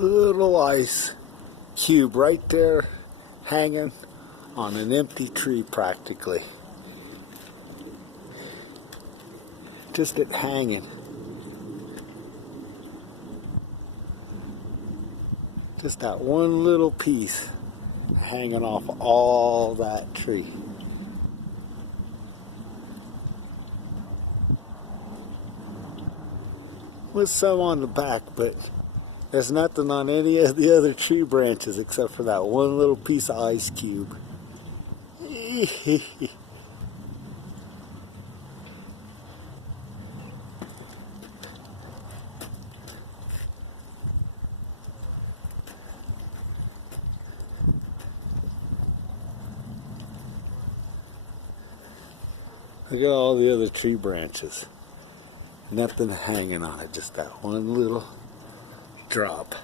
little ice cube right there hanging on an empty tree practically. Just it hanging. Just that one little piece hanging off all that tree. With some on the back, but there's nothing on any of the other tree branches except for that one little piece of ice cube. Look at all the other tree branches. Nothing hanging on it, just that one little drop.